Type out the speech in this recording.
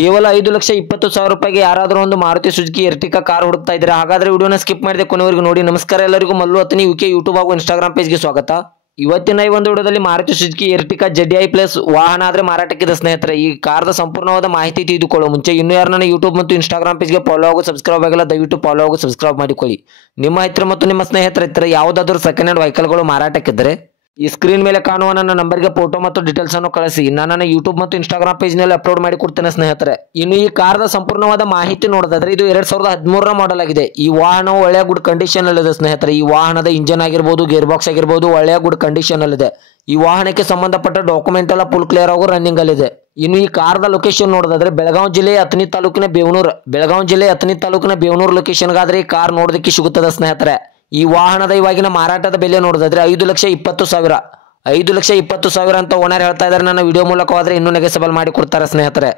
ಕೇವಲ 5,20,000 ರೂಪಾಯಿಗೆ ಯಾರಾದರೂ ಒಂದು ಮಾರುತಿ ಸುಜುಕಿ ಎರ್ಟಿಕಾ ಕಾರ್ ಹುಡುಕ್ತಾ ಇದ್ದಾರೆ. ಹಾಗಾದ್ರೆ ವಿಡಿಯೋನ ಸ್ಕಿಪ್ ಮಾಡಿದೆ ಕೊನೆವರೆಗೂ ನೋಡಿ. ನಮಸ್ಕಾರ ಎಲ್ಲರಿಗೂ, ಮಲ್ಲು ಅತನಿ ಯುಕೆ ಯೂಟ್ಯೂಬ್ ಹಾಗೂ ಇನ್ಸ್ಟಾಗ್ರಾಮ್ ಪೇಜ್ಗೆ ಸ್ವಾಗತ. ಇವತ್ತಿನ ಈ ಒಂದು ವಿಡಿಯೋದಲ್ಲಿ ಮಾರುತಿ ಸುಜುಕಿ ಎರ್ಟಿಕಾ ZI ಪ್ಲಸ್ ವಾಹನ ಆದರೆ ಮಾರಾಟಕ್ಕಿದೆ ಸ್ನೇಹಿತರೆ. ಈ ಕಾರ್ದ ಸಂಪೂರ್ಣವಾದ ಮಾಹಿತಿ ತಿಳಿದುಕೊಳ್ಳುವ ಮುಂಚೆ ಇನ್ನೂ ಯಾರು ನನ್ನ ಯೂಟ್ಯೂಬ್ ಮತ್ತು ಇನ್ಸ್ಟಾಗ್ರಾಮ್ ಪೇಜ್ಗೆ ಫಾಲೋ ಹಾಗೂ ಸಬ್ಸ್ಕ್ರೈಬ್ ಆಗಿಲ್ಲ, ದಯವಿಟ್ಟು ಫಾಲೋ ಹಾಗೂ ಸಬ್ಸ್ಕ್ರೈಬ್ ಮಾಡಿಕೊಳ್ಳಿ. ನಿಮ್ಮ ಹತ್ತಿರ ಮತ್ತು ನಿಮ್ಮ ಸ್ನೇಹಿತರ ಹತ್ತಿರ ಯಾವುದಾದರೂ ಸೆಕೆಂಡ್ ಹ್ಯಾಂಡ್ ವೆಹಿಕಲ್ಗಳು ಮಾರಾಟಕ್ಕಿದ್ದರೆ ಈ ಸ್ಕ್ರೀನ್ ಮೇಲೆ ಕಾಣುವ ನನ್ನ ನಂಬರ್ಗೆ ಫೋಟೋ ಮತ್ತು ಡೀಟೇಲ್ಸ್ ಅನ್ನು ಕಳಿಸಿ. ನಾನು ನನ್ನ ಯೂಟ್ಯೂಬ್ ಮತ್ತು ಇನ್ಸ್ಟಾಗ್ರಾಮ್ ಪೇಜ್ ನಲ್ಲಿ ಅಪ್ಲೋಡ್ ಮಾಡಿ ಕೊಡ್ತೇನೆ ಸ್ನೇಹಿತರೆ. ಇನ್ನು ಈ ಕಾರ್ದ ಸಂಪೂರ್ಣವಾದ ಮಾಹಿತಿ ನೋಡೋದಾದ್ರೆ ಇದು 2013 ಮಾಡೆಲ್ ಆಗಿದೆ. ಈ ವಾಹನವು ಒಳ್ಳೆಯ ಗುಡ್ ಕಂಡೀಷನ್ ಅಲ್ಲಿದೆ ಸ್ನೇಹಿತರೆ. ಈ ವಾಹನದ ಇಂಜನ್ ಆಗಿರ್ಬೋದು, ಗೇರ್ ಬಾಕ್ಸ್ ಆಗಿರ್ಬೋದು ಒಳ್ಳೆಯ ಗುಡ್ ಕಂಡೀಷನ್ ಅಲ್ಲಿದೆ. ಈ ವಾಹನಕ್ಕೆ ಸಂಬಂಧಪಟ್ಟ ಡಾಕ್ಯುಮೆಂಟ್ ಎಲ್ಲ ಫುಲ್ ಕ್ಲಿಯರ್ ಆಗೋ ರನ್ನಿಂಗ್ ಅಲ್ಲಿದೆ. ಇನ್ನು ಈ ಕಾರ್ದ ಲೊಕೇಶನ್ ನೋಡೋದಾದ್ರೆ ಬೆಳಗಾವಿ ಜಿಲ್ಲೆಯ ಅಥಣಿ ತಾಲೂಕಿನ ಬೇವನೂರು ಲೊಕೇಶನ್ಗಾದ್ರೆ ಈ ಕಾರ್ ನೋಡೋದಕ್ಕೆ ಸಿಗುತ್ತದೆ ಸ್ನೇಹಿತರೆ. ಈ ವಾಹನದ ಇವಾಗಿನ ಮಾರಾಟದ ಬೆಲೆ ನೋಡೋದಾದ್ರೆ 5,20,000 ಅಂತ ಓನರ್ ಹೇಳ್ತಾ ಇದ್ದಾರೆ. ನನ್ನ ವಿಡಿಯೋ ಮೂಲಕವಾದ್ರೆ ಇನ್ನೂ ನೆಗೆಸಬಲ್ ಮಾಡಿ ಕೊಡ್ತಾರೆ ಸ್ನೇಹಿತರೆ.